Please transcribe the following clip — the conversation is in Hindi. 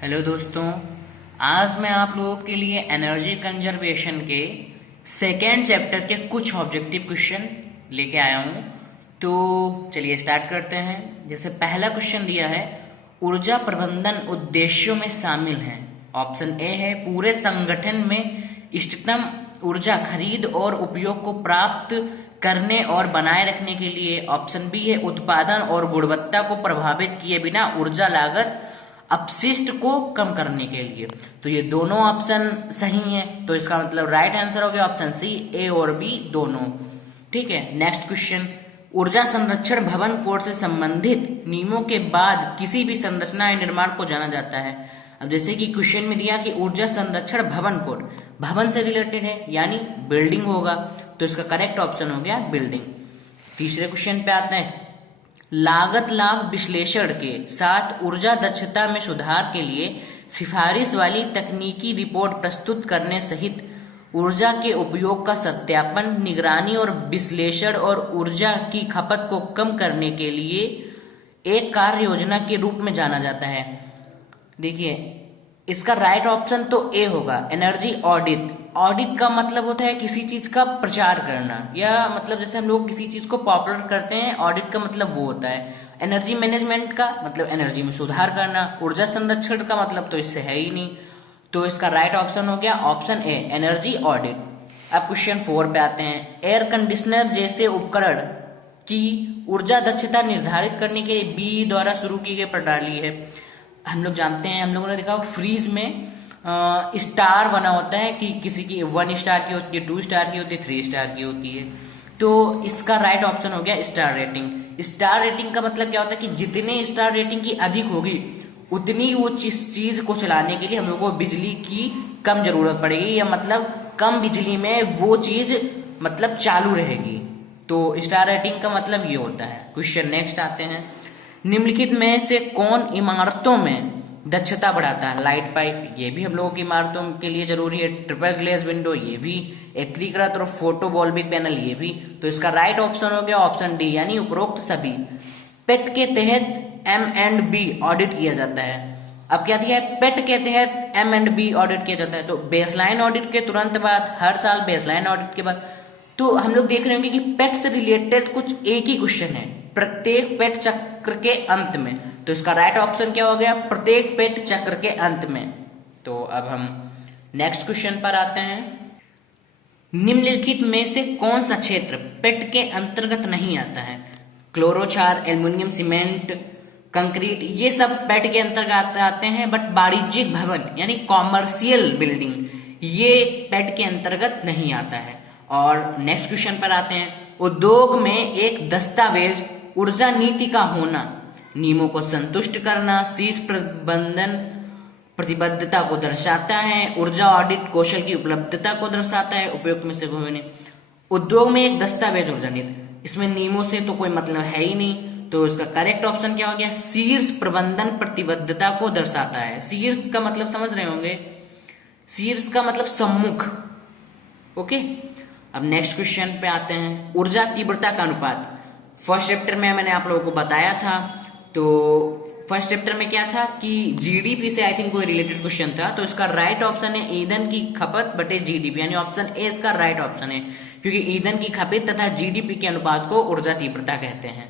हेलो दोस्तों, आज मैं आप लोगों के लिए एनर्जी कंजर्वेशन के सेकेंड चैप्टर के कुछ ऑब्जेक्टिव क्वेश्चन लेके आया हूँ। तो चलिए स्टार्ट करते हैं। जैसे पहला क्वेश्चन दिया है, ऊर्जा प्रबंधन उद्देश्यों में शामिल है। ऑप्शन ए है पूरे संगठन में इष्टतम ऊर्जा खरीद और उपयोग को प्राप्त करने और बनाए रखने के लिए। ऑप्शन बी है उत्पादन और गुणवत्ता को प्रभावित किए बिना ऊर्जा लागत अपशिष्ट को कम करने के लिए। तो ये दोनों ऑप्शन सही हैं, तो इसका मतलब राइट आंसर हो गया ऑप्शन सी, ए और बी दोनों। ठीक है, नेक्स्ट क्वेश्चन, ऊर्जा संरक्षण भवन कोड से संबंधित नियमों के बाद किसी भी संरचना या निर्माण को जाना जाता है। अब जैसे कि क्वेश्चन में दिया कि ऊर्जा संरक्षण भवन कोड भवन से रिलेटेड है, यानी बिल्डिंग होगा, तो इसका करेक्ट ऑप्शन हो गया बिल्डिंग। तीसरे क्वेश्चन पे आते हैं, लागत लाभ विश्लेषण के साथ ऊर्जा दक्षता में सुधार के लिए सिफारिश वाली तकनीकी रिपोर्ट प्रस्तुत करने सहित ऊर्जा के उपयोग का सत्यापन, निगरानी और विश्लेषण और ऊर्जा की खपत को कम करने के लिए एक कार्य योजना के रूप में जाना जाता है। देखिए, इसका राइट ऑप्शन तो ए होगा, एनर्जी ऑडिट। ऑडिट का मतलब होता है किसी चीज का प्रचार करना, या मतलब जैसे हम लोग किसी चीज को पॉपुलर करते हैं, ऑडिट का मतलब वो होता है। एनर्जी मैनेजमेंट का मतलब एनर्जी में सुधार करना, ऊर्जा संरक्षण का मतलब तो इससे है ही नहीं। तो इसका राइट ऑप्शन हो गया ऑप्शन ए, एनर्जी ऑडिट। अब क्वेश्चन 4 पे आते हैं, एयर कंडीशनर जैसे उपकरण की ऊर्जा दक्षता निर्धारित करने के लिए बी द्वारा शुरू की गई प्रणाली है। हम लोग जानते हैं, हम लोगों ने देखा फ्रीज में स्टार बना होता है कि किसी की 1 स्टार की होती है, 2 स्टार की होती है, 3 स्टार की होती है। तो इसका राइट ऑप्शन हो गया स्टार रेटिंग। स्टार रेटिंग का मतलब क्या होता है कि जितने स्टार रेटिंग की अधिक होगी उतनी वो चीज को चलाने के लिए हम लोग को बिजली की कम जरूरत पड़ेगी, या मतलब कम बिजली में वो चीज मतलब चालू रहेगी। तो स्टार रेटिंग का मतलब ये होता है। क्वेश्चन नेक्स्ट आते हैं, निम्नलिखित में से कौन इमारतों में दक्षता बढ़ाता है। लाइट पाइप, ये भी हम लोगों की इमारतों के लिए जरूरी है। ट्रिपल ग्लेस विंडो, ये भी। एकीकृत और फोटोवोल्टिक पैनल, ये भी। तो इसका राइट ऑप्शन हो गया ऑप्शन डी, यानी उपरोक्त सभी। पेट के तहत M&B ऑडिट किया जाता है। अब क्या दिया है, पेट के तहत M&B ऑडिट किया जाता है। तो बेसलाइन ऑडिट के तुरंत बाद, हर साल बेसलाइन ऑडिट के बाद। तो हम लोग देख रहे होंगे कि पेट से रिलेटेड कुछ एक ही क्वेश्चन है प्रत्येक पेट चक्र के अंत में। तो इसका राइट ऑप्शन क्या हो गया, प्रत्येक पेट चक्र के अंत में। तो अब हम नेक्स्ट क्वेश्चन पर आते हैं, निम्नलिखित में से कौन सा क्षेत्र पेट के अंतर्गत नहीं आता है। क्लोरोचार, एल्युमिनियम, सीमेंट, कंक्रीट, ये सब पेट के अंतर्गत आते हैं, बट वाणिज्यिक भवन यानी कॉमर्शियल बिल्डिंग ये पेट के अंतर्गत नहीं आता है। और नेक्स्ट क्वेश्चन पर आते हैं, उद्योग में एक दस्तावेज ऊर्जा नीति का होना नियमों को संतुष्ट करना, शीर्ष प्रबंधन प्रतिबद्धता को दर्शाता है, ऊर्जा ऑडिट कौशल की उपलब्धता को दर्शाता है। उपयोग में से कोई उद्योग में एक दस्तावेज ऊर्जा नीति, इसमें नियमों से तो कोई मतलब है ही नहीं। तो इसका करेक्ट ऑप्शन क्या हो गया, शीर्ष प्रबंधन प्रतिबद्धता को दर्शाता है। शीर्ष का मतलब समझ रहे होंगे, शीर्ष का मतलब सम्मुख। ओके, अब नेक्स्ट क्वेश्चन पे आते हैं, ऊर्जा तीव्रता का अनुपात। फर्स्ट चैप्टर में मैंने आप लोगों को बताया था। तो फर्स्ट चैप्टर में क्या था कि जीडीपी से आई थिंक कोई रिलेटेड क्वेश्चन था। तो इसका राइट ऑप्शन है ईंधन की खपत बटे जीडीपी, यानी ऑप्शन ए इसका राइट ऑप्शन है, क्योंकि ईंधन की खपत तथा जीडीपी के अनुपात को ऊर्जा तीव्रता कहते हैं।